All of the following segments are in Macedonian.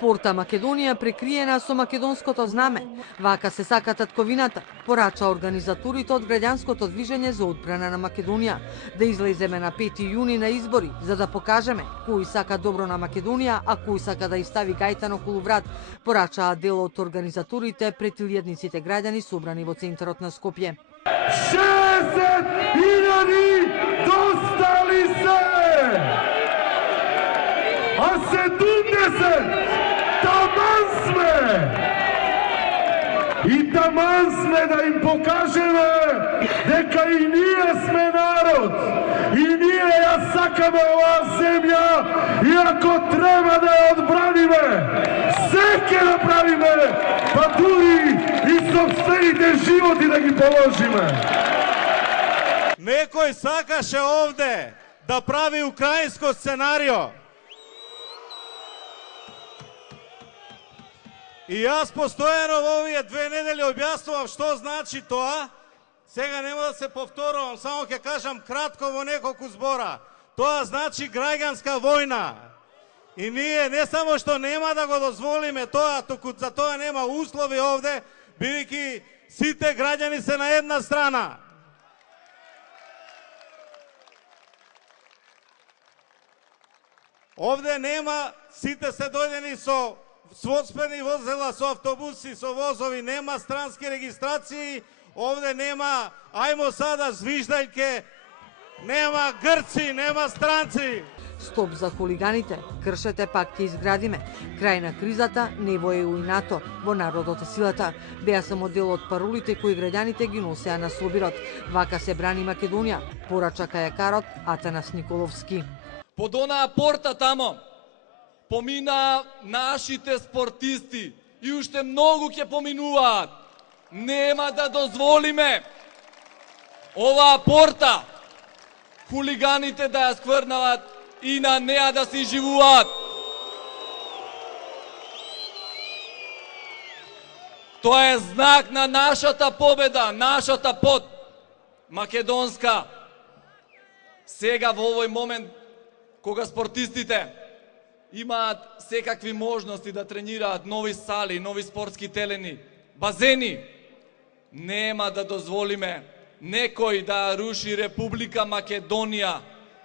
Порта Македонија прекриена со македонското знаме. Вака се сака татковината, порача организаторите од граѓанското движење за одбрана на Македонија. Да излеземе на 5 јуни на избори, за да покажеме кој сака добро на Македонија, а кој сака да изстави гајтан околу врат, порачаа дел од организаторите пред илјадниците граѓани собрани во центарот на Скопје. 60.000 достали се! А 70 таман сме! И таман сме да им покажеме дека и ние сме народ. И ние ја сакаме оваа земја и ако треба да ја одбраниме, се ќе направиме, па дури и собствените животи да ги положиме. Некој сакаше овде да прави украинско сценарио. И јас постојано во овие 2 недели објаснувам што значи тоа. Сега нема да се повторувам, само ќе кажам кратко во неколку збора. Тоа значи граѓанска војна. И ние не само што нема да го дозволиме тоа, туку за тоа нема услови овде, бидејќи сите граѓани се на една страна. Овде нема, сите се дојдени со сводствени возила, со автобуси, со возови, нема странски регистрации, овде нема, ајмо сада звиждајке, нема грци, нема странци. Стоп за хулиганите, кршете пак ќе изградиме. Крај на кризата, не во ЕУ и НАТО, во народот е силата. Беа само дел од паролите кои граѓаните ги носеа на собирот. Вака се брани Македонија, порача кајакарот Атанас Николовски. Под онаа порта тамо помина нашите спортисти и уште многу ќе поминуваат. Нема да дозволиме оваа порта хулиганите да ја скврнават и на неа да се живуваат. Тоа е знак на нашата победа, нашата пот македонска. Сега во овој момент кога спортистите имаат секакви можности да тренираат, нови сали, нови спортски телени, базени, нема да дозволиме некој да руши Република Македонија.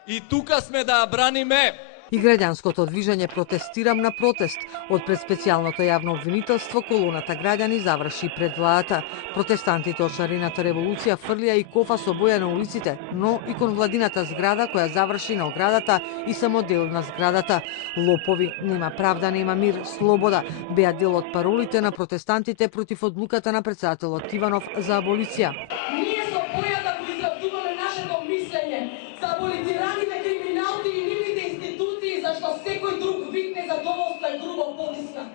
И тука сме да ја браниме. И граѓанското движење Протестирам на протест. Од пред специјалното јавно обвинителство колоната граѓани заврши пред владата. Протестантите од шарената револуција фрлија и кофа со боја на улиците, но и кон владината зграда која заврши на оградата и само дел на зградата. Лопови, нема правда, нема мир, слобода беа дел од паролите на протестантите против одлуката на претседателот Иванов за аболиција. Ние со бојата го изразуваме нашето мислење за аболицираните криминалци и нивните институции, зашто секој друг вид незадоволство е грубо потискнат.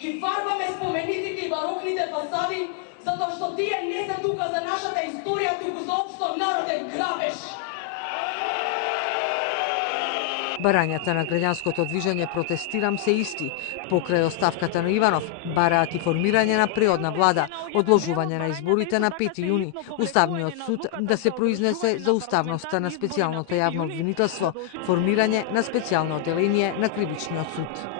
Ги фарбаме спомениците и барокните фасади, затоа што тие не се тука за нашата историја, туку за општо народен грабеж. Барањата на граѓанското движење Протестирам се исти. Покрај оставката на Иванов, бараат и формирање на преодна влада, одложување на изборите на 5 јуни, Уставниот суд да се произнесе за уставноста на специјалното јавно обвинителство, формирање на специјално оделение на Кривичниот суд.